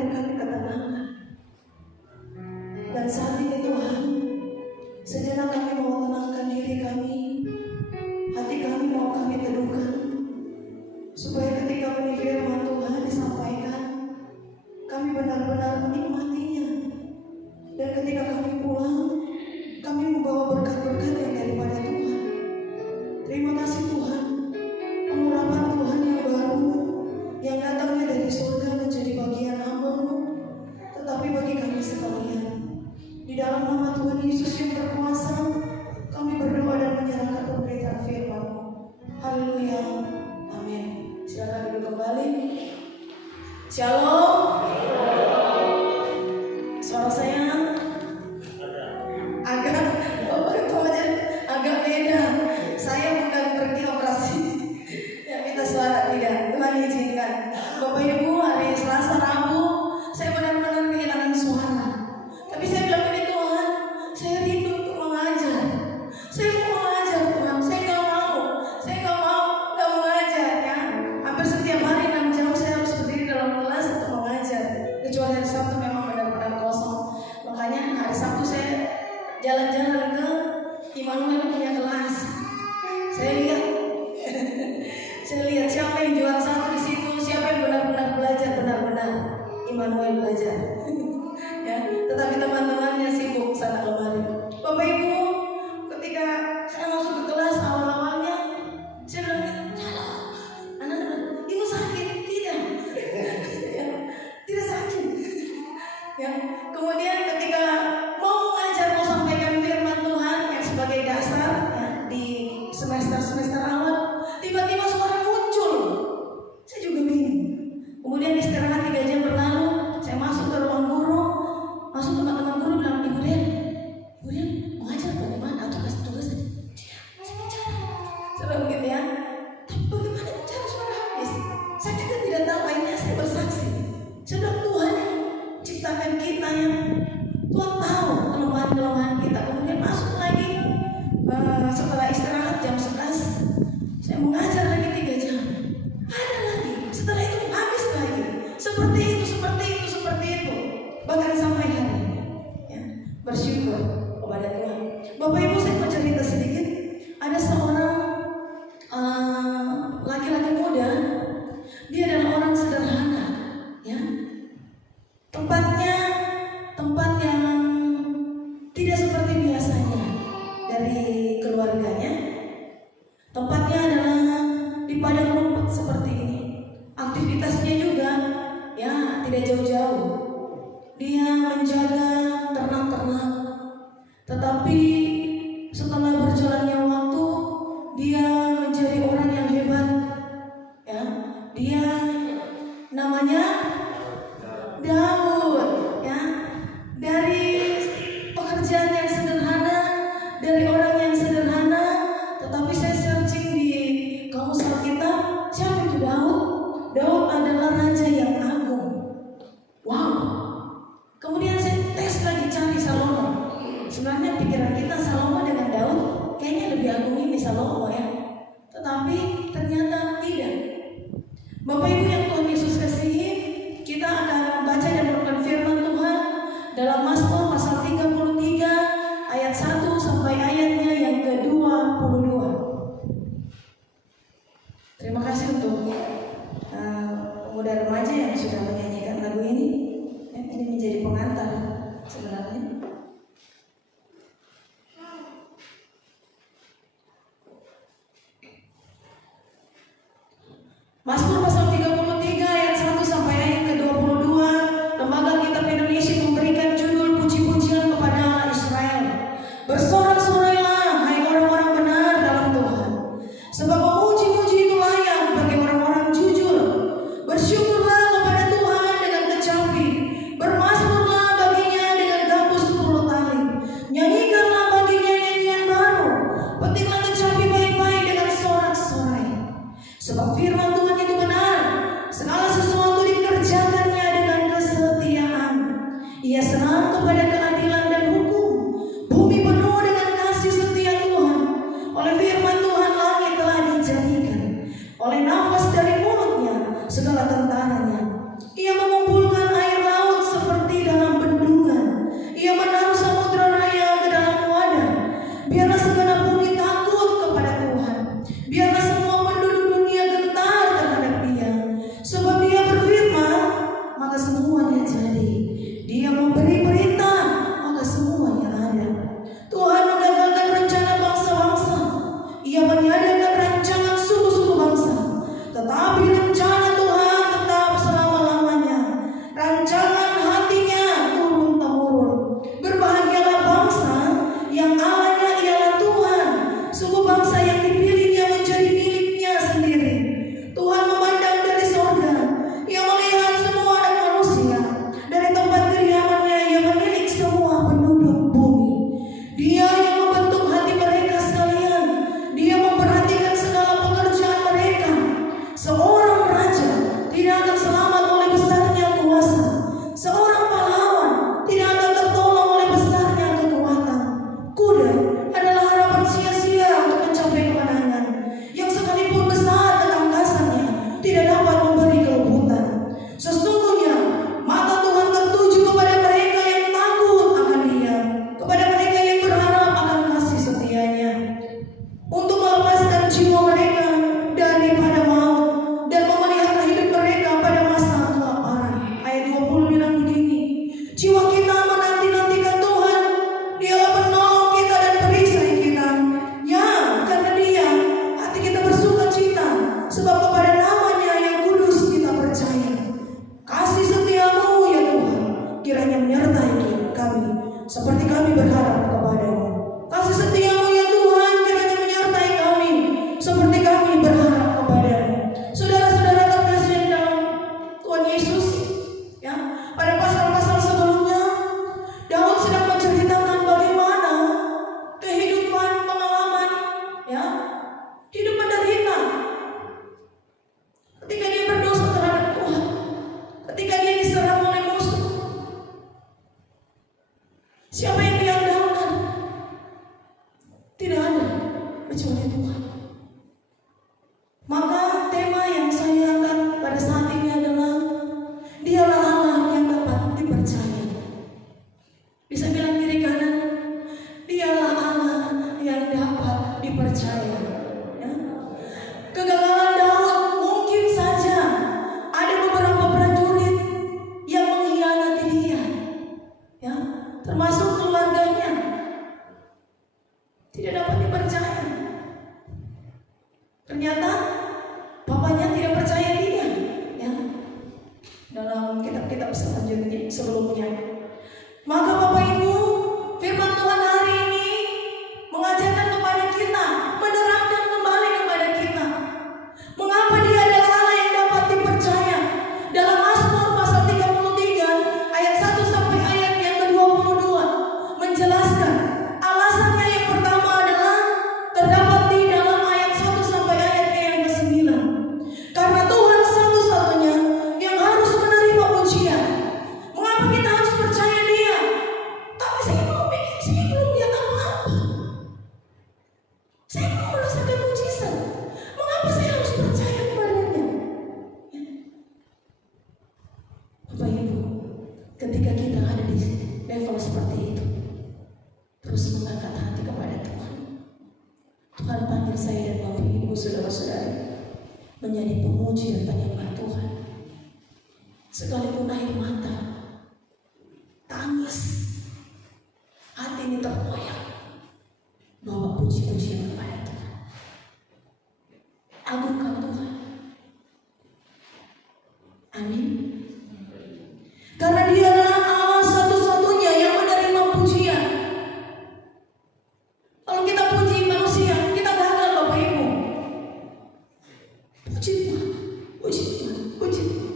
memberikan ketenangan. Dan saat ini Tuhan, sejenak kami mau tenangkan diri kami, hati kami mau kami teduhkan, supaya ketika firman Tuhan disampaikan, kami benar-benar menikmatinya. Dan ketika kami pulang, kami membawa berkat-berkat yang daripada Tuhan. Terima kasih Tuhan, pengurapan Tuhan yang baru, yang datangnya dari surga menjadi bagian hamba-Mu, tetapi bagi kami sekalian. Di dalam nama Tuhan Yesus yang berkuasa, kami berdoa dan menyerahkan pemberitaan firman-Mu. Haleluya, amin. Silakan duduk kembali. Shalom. Suara saya agak beda. Saya bukan pergi operasi yang minta suara, tidak. Tuhan izinkan. Bapak Ibu, hari Selasa Rabu saya benar-benar kehilangan suara. Tapi saya bilang ini, Tuhan, saya rindu untuk mengajar. Saya mau mengajar Tuhan. Saya nggak mau mengajar ya. Hampir setiap hari 6 jam saya harus berdiri dalam kelas untuk mengajar. Kecuali hari Sabtu memang benar-benar kosong. Makanya hari Sabtu saya jalan-jalan ke Immanuel punya kelas. Saya lihat siapa yang juara 1 di situ, siapa yang benar-benar belajar benar-benar. Immanuel belajar. Ya, tetapi teman-temannya sibuk sana kemari. Bapak Ibu, ketika saya masuk ke kelas awal-awalnya, saya bilang, "Halo, anak-anak, ibu sakit?" Tidak. Ya, tidak sakit. Ya, kemudian ketika mau mengajar, mau sampaikan firman Tuhan yang sebagai dasar ya, di semester awal, tiba-tiba suara muncul. Saya juga bingung. Kemudian istirahat 3 jam berlalu, saya masuk ke ruang guru, masuk teman-teman guru bilang, Ibu Den, mengajar bagaimana? Tugas aja. Saya bicara. Saya bilang begitu ya. Tapi bagaimana bicara suara habis? Saya juga tidak tahu, akhirnya saya bersaksi. Saya bilang, Tuhan yang ciptakan kita, yang Tuhan tahu kelemahan-kelemahan kita. Kemudian masuk lagi setelah istirahat jam 11, saya mengajar lagi 3 jam. Ada lagi. Setelah itu habis lagi. Seperti itu. Bahkan sampai hari ini. Ya, bersyukur kepada Tuhan. Bapak Ibu, saya mau cerita sedikit. Ada seorang laki-laki muda. Dia adalah orang sederhana. Ya. Tempat yang tidak seperti biasanya dari keluarganya. Tempatnya adalah di padang rumput seperti ini. Aktivitasnya juga ya tidak jauh-jauh. Dia menjaga ternak-ternak. Tetapi setelah berjalannya waktu, dia menjadi orang yang hebat. Ya, dia namanya Daud. Ya, dari pekerjaan yang sederhana, dari orang yang sederhana, tetapi saya searching di kamus Alkitab, siapa itu Daud? Daud adalah raja yang agung. Wow. Kemudian saya tes lagi cari Salomo. Sebenarnya pikiran kita Salomo dengan Daud kayaknya lebih agung ini Salomo ya. Tetapi ternyata tidak. Bapak Ibu yang Tuhan Yesus kasihi, kita akan membaca dan merenungkan firman Tuhan dalam Mazmur pasal 33 ayat 1 sampai ayatnya yang ke-22. Terima kasih untuk pemuda remaja yang sudah menyanyikan lagu ini. Ini menjadi pengantar sebenarnya. Mazmur pasal 33 ayat 1 sampai ayat ke-22. Lembaga Alkitab Indonesia memberikan judul Alkitab selanjutnya sebelumnya. Maka Bapak Ibu, firman Tuhan hari ini mengajarkan kepada kita, menerangkan kembali kepada kita mengapa Dia adalah Allah yang dapat dipercaya. Dalam Mazmur pasal 33 ayat 1 sampai ayat yang ke-22 menjelaskan alasannya. Yang pertama adalah terdapat di dalam ayat 1 sampai ayat yang ke-9. Karena Tuhan satu-satunya yang harus menerima pujian. Mengapa kita harus percaya Dia? Tapi saya belum lihat apa-apa. Saya belum merasakan mujizat. Mengapa saya harus percaya kepadanya? Bapak Ibu, ketika kita ada di level seperti itu, terus mengangkat hati kepada Tuhan. Tuhan panggil saya dan Bapak Ibu, saudara-saudari, menjadi pemuji dan penyembah Tuhan. Sekalipun air mata, tangis, hati ini terkoyak, bawa puji-pujian kepada Tuhan. Agungkan Tuhan. Amin. Karena Dia adalah Allah satu-satunya yang menerima pujian. Kalau kita puji manusia, kita gagal, Bapak Ibu. Puji Tuhan, puji Tuhan, puji Tuhan.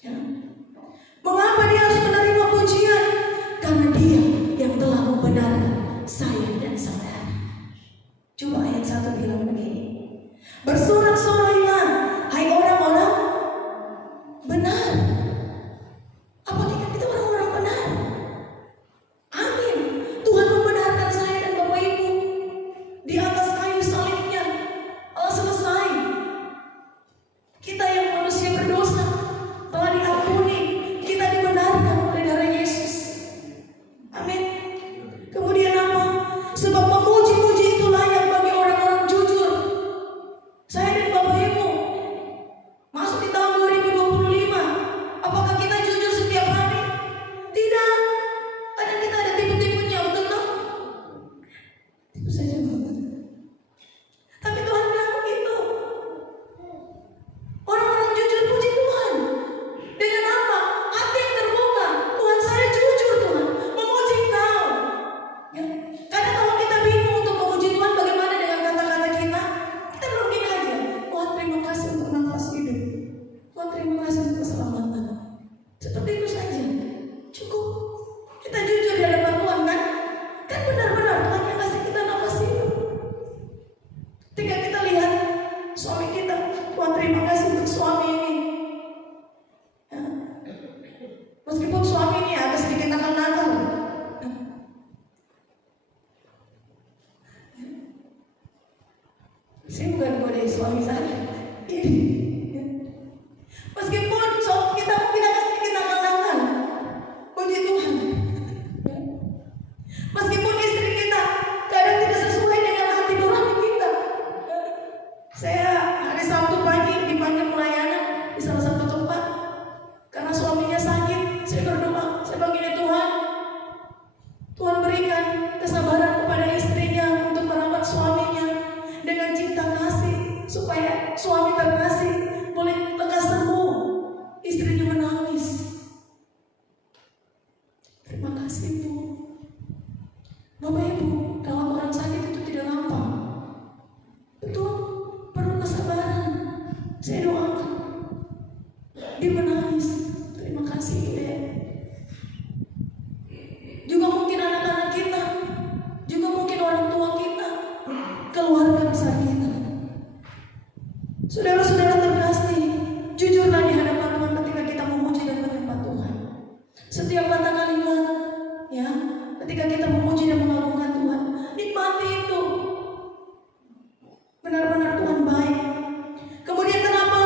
Ya. Mengapa Dia harus menerima pujian? Karena Dia yang telah membenarkan saya dan saudara. Coba ayat 1 bilang begini. Bersorak-sorailah, hai orang-orang benar. Apakah kita orang-orang benar? Amin. Tuhan membenarkan saya dan Bapak Ibu. Di atas kayu salibnya Allah selesai. Kita yang manusia berdosa telah diampuni. Kita dibenarkan oleh darah Yesus. Amin. Kemudian apa? Sebab memuji-muji itu layak bagi orang-orang jujur. Saya dan Bapak Ibu masuk di tahun 2025. Apakah kita jujur setiap hari? Tidak. Kadang kita ada tipu-tipunya, betul tak? Tipu saja. Tapi Tuhan bilang begitu. Orang-orang jujur puji Tuhan. Dengan apa? Hati yang terbuka. Tuhan, saya jujur Tuhan, memuji Engkau. Ya. Kadang kalau kita bingung untuk memuji Tuhan, bagaimana dengan kata-kata kita? Kita mungkin aja, Tuhan terima kasih untuk nafas hidup. Tuhan terima kasih untuk keselamatan. Seperti itu saja. Cukup. Kita jujur di hadapan Tuhan, kan? Kan benar-benar Tuhan yang kasih kita nafas hidup. Ketika kita lihat suami kita, Tuhan terima kasih untuk suami ini. Ya. Meskipun suami ini agak sedikit nakal-nakal. Saya bukan godai suami saya. Meskipun kita mungkin agak sedikit nakal-nakal, puji Tuhan. Meskipun istri kita kadang tidak sesuai dengan hati nurani kita. Saya hari Sabtu pagi dipanggil pelayanan di salah satu tempat. Karena suaminya sakit, saya berdoa, saya panggil Tuhan. Tuhan berikan kesabaran kepada istrinya untuk merawat suaminya dengan cinta kasih, supaya suami terkasih boleh lekas sembuh. Istrinya menangis. Terima kasih Bu. Bapak Ibu, kalau orang sakit itu tidak gampang. Betul, perlu kesabaran. Saya doakan. Dia menangis. Terima kasih ya. Juga mungkin anak-anak kita, juga mungkin orang tua kita, keluarga besar kita. Saudara-saudara terkasih, jujurlah di hadapan Tuhan ketika kita memuji dan menyembah Tuhan. Setiap kata kalimat, ya, ketika kita memuji dan mengagungkan Tuhan, nikmati itu. Benar-benar Tuhan baik. Kemudian kenapa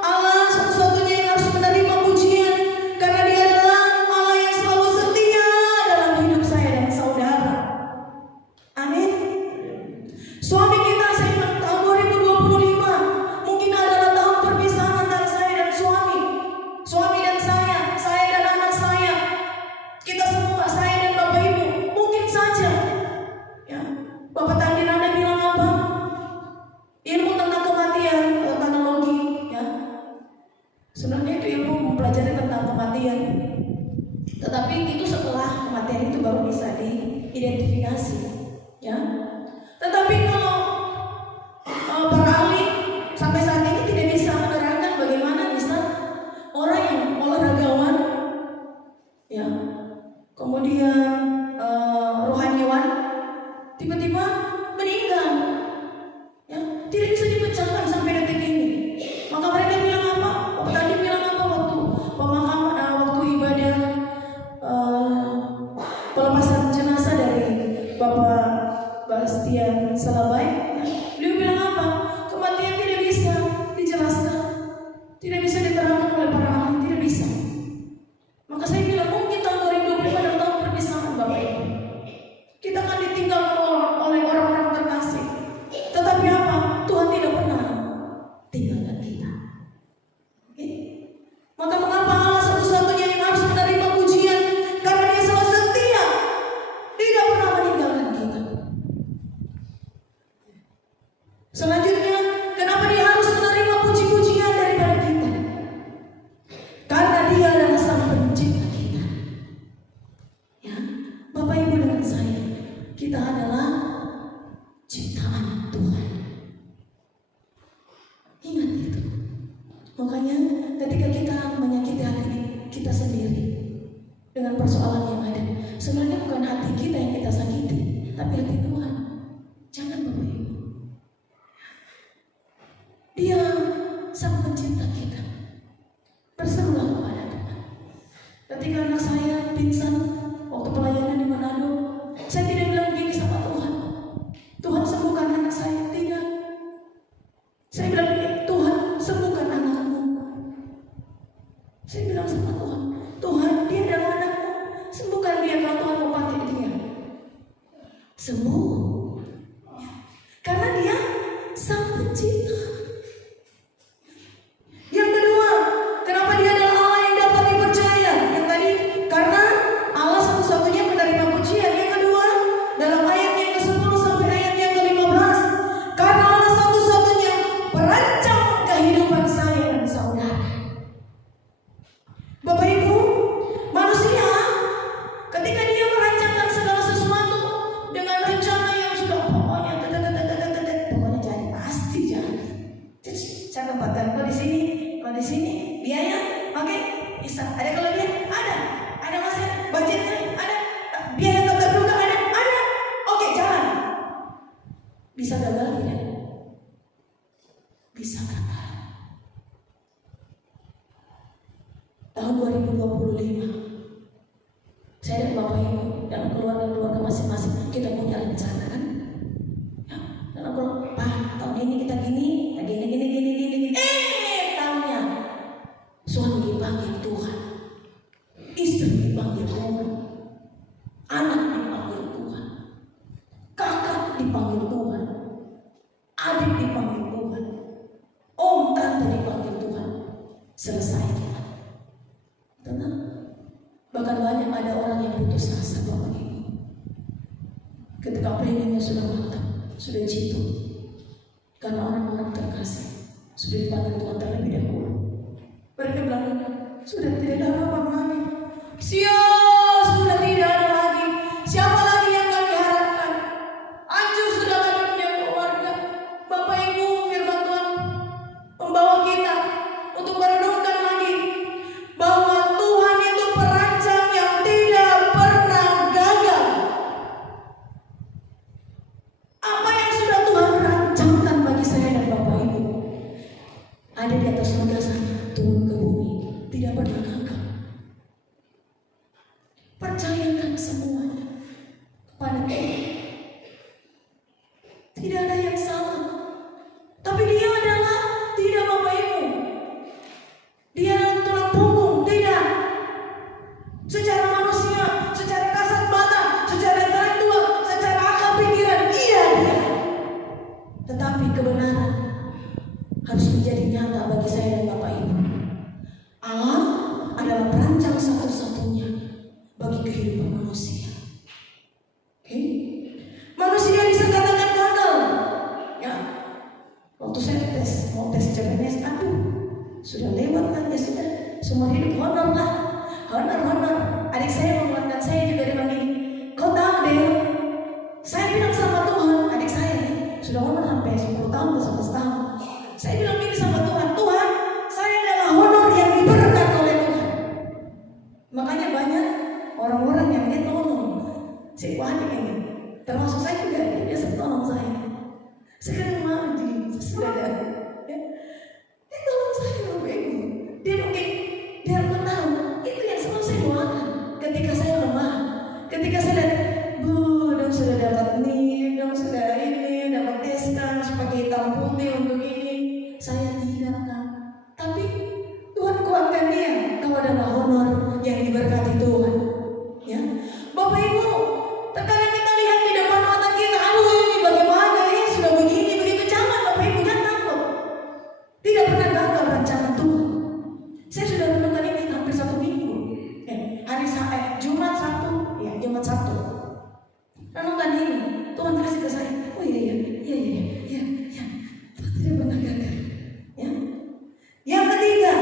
Allah satu-satunya yang harus menerima pujian? Karena Dia adalah Allah yang selalu setia dalam hidup saya dan saudara. Amin. Suami kita, saya bilang tahun 2025 mungkin adalah tahun perpisahan antara saya dan suami dan saya dan anak saya. kemudian rohaniawan, tiba-tiba meninggal. Ya, tidak bisa dipecahkan sampai detik ini. Maka mereka bilang apa? Tadi bilang apa waktu pemakaman, waktu ibadah pelepasan jenazah dari Bapak Bastian Salabai, ya, beliau bilang apa? Kematian tidak bisa dijelaskan, tidak bisa diterangkan oleh para ahli, tidak bisa. Maka saya bilang mungkin tahun 2025 adalah tahun perpisahan Bapak Ibu. Kita akan ditinggalkan oleh orang-orang terkasih. Tetapi apa? Tuhan tidak pernah tinggalkan kita. Oke? Maka mengapa Allah satu-satunya yang harus menerima pujian? Karena Dia selalu setia, tidak pernah meninggalkan kita. Selanjutnya, kenapa Dia harus menerima puji-pujian daripada kita? Karena Dia adalah Sang Pencipta kita. Ya, Bapak Ibu dengan saya, kita adalah ciptaan Tuhan. Ingat itu. Makanya ketika kita menyakiti hati kita sendiri dengan persoalan yang ada, sebenarnya bukan hati kita yang kita sakiti, tapi hati Tuhan. Jangan Bapak Ibu. Dia Sang Pencipta kita. Berserulah kepada Tuhan. Ketika anak saya pingsan waktu pelayanan di Manado, saya tidak bilang begini sama Tuhan, Tuhan sembuhkan anak saya. Tidak. Saya bilang begini, Tuhan sembuhkan anakmu. Saya bilang sama Tuhan, Tuhan dia adalah anakmu, sembuhkan dia kalau Tuhan mau pakai dia. Sembuh. Karena Dia Sang Pencipta. Yang kedua, kenapa Dia adalah Allah yang dapat dipercaya? Yang tadi, karena Allah satu-satunya menerima pujian. Yang kedua, dalam ayat yang ke-10 sampai ayat yang ke-15, karena Allah satu-satunya perancang kehidupan saya dan saudara. Bapak Ibu, manusia ketika dia merancangkan segala sesuatu dengan rencana yang sudah pokoknya jadi pasti jangan. Saya tempatkan kau di sini, biaya, oke, bisa. Ada kelebihan, ada masalah, budgetnya ada, biaya tak terduga ada, oke, jalan. Bisa gagal tidak? Bisa gagal. Tahun 2025, saya dan Bapak Ibu dan keluarga masing-masing kita punya rencana kan? Ya, karena kalau Pak tahun ini kita gini. Tahunnya suami dipanggil Tuhan, istri dipanggil Tuhan, anak dipanggil Tuhan, kakak dipanggil Tuhan, adik dipanggil Tuhan, om tante dipanggil Tuhan. Selesai kita. Tenang. Bahkan banyak ada orang yang putus asa Bapak Ibu. Ketika planningnya sudah matang, sudah jitu, karena orang-orang terkasih sudah dipanggil Tuhan terlebih dahulu. Mereka bilang, sudah tidak ada harapan lagi. Sudah tidak ada lagi. Siapa lagi yang kami harapkan? Hancur sudah kami punya keluarga. Bapak Ibu, firman Tuhan membawa kita untuk merenungkan lagi bahwa Tuhan itu perancang yang tidak pernah gagal. Apa yang sudah Tuhan rancangkan bagi saya dan Bapak Ibu ada di atas surga sana, turun ke bumi, tidak pernah gagal. Percayakan semuanya kepada Tuhan. Tidak ada yang salah. Tapi Dia adalah tidak Bapak Ibu. Dia adalah tulang punggung, tidak. Secara manusia, secara kasat mata, secara intelektual, secara akal pikiran, iya Dia. Tetapi kebenaran harus menjadi nyata bagi saya dan Bapak Ibu. Allah adalah perancang satu-satunya bagi kehidupan manusia. Oke? Manusia bisa katakan gagal. Ya. Waktu saya mau tes CPNS, sudah lewat kan ya sudah. Semua hidup honor lah. Honor. Adik saya menguatkan saya juga dengan ini. Kau tahu deh, saya bilang sama Tuhan, adik saya nih sudah honor sampai 10 tahun atau 11 tahun. Saya bilang ini sama Tuhan, Tuhan, saya adalah honor yang diberikan oleh Tuhan. Makanya banyak orang-orang yang dia Si banyak ini, termasuk saya juga, dia biasa tolong saya. Sekarang malu jadi saudara. Ya. Dia tolong saya Bapak Ibu. Dia mungkin biar aku tahu itu yang selalu saya doakan ketika saya lemah, ketika saya lihat, Bu, dong sudah dapat nih, dong sudah ini, dapat SK, pakai hitam putih untuk ini. Saya tidak kan, tapi Tuhan kuatkan dia. Kau adalah honor yang diberkati Tuhan. Ya, Bapak Ibu, terkadang kita lihat di depan mata kita, aduh ini bagaimana ya, sudah begini begitu. Jangan Bapak Ibu, jangan takut. Tidak pernah gagal rencana Tuhan. Saya sudah renungkan ini hampir 1 minggu. Hari Jumat Sabtu, ya Jumat Sabtu. Renungkan ini, Tuhan kasih ke saya. Oh iya, tidak pernah gagal. Ya. Yang ketiga,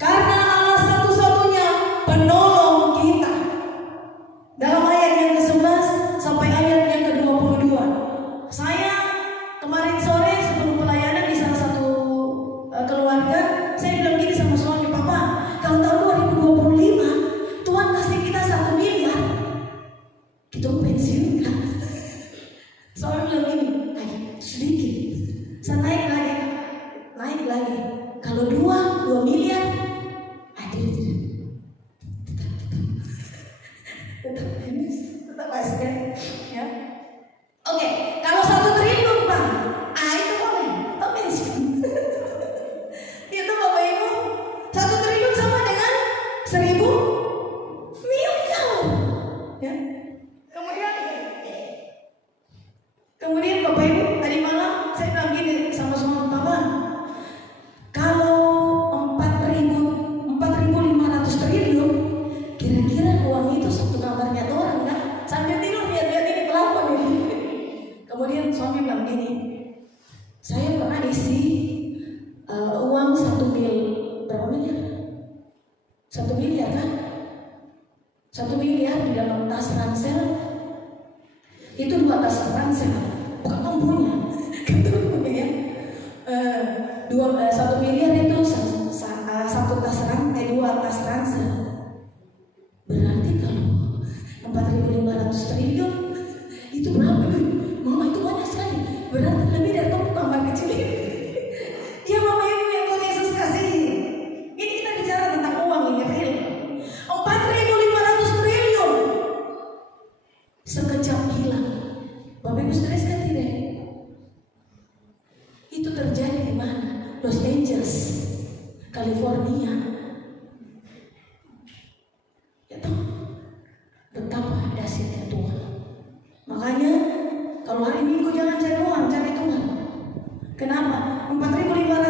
karena Allah satu-satunya penolong kita. Dalam ayat yang ke-11 sampai ayat yang ke-22. Saya kemarin sore sebelum pelayanan di salah satu keluarga, saya bilang gini sama suami, Papa, kalau tahun 2025 Tuhan kasih kita 1 miliar, kita pensiun kan? Suami bilang gini, sedikit, saya naik lagi. Kalau 2 miliar, tetap asli, ya. Oke, kalau 1 triliun Pak, itu boleh, tapi pensiun. Itu Bapak Ibu, 1 triliun sama dengan 1000 miliar, ya. Kemudian Bapak Ibu, tadi malam saya bilang gini sama suami, Papa, kalau 4.500 triliun, kira-kira uang itu 1 kamarnya orang kan? Sambil tidur lihat-lihat ini pelapon ini. Kemudian suami bilang gini, saya pernah isi uang 1 berapa miliar? 1 miliar kan? 1 miliar di dalam tas ransel. Itu 2 tas ransel, bukan kamu punya. Ya. 1 miliar itu 1 tas ransel, 2 tas ransel. Berarti kalau 4.500 triliun itu berapa? Mama, itu banyak sekali. Berarti lebih dari kamar kecil ini. Ya Mama Ibu yang Tuhan Yesus kasih. Ini kita bicara tentang uang ini real. 4.500 triliun sekejap hilang. Bapak Ibu stres kan tidak? Itu terjadi di mana? Los Angeles, California. Ya toh, betapa dahsyatnya Tuhan. Makanya kalau hari Minggu jangan cari uang, cari Tuhan. Kenapa? 4.500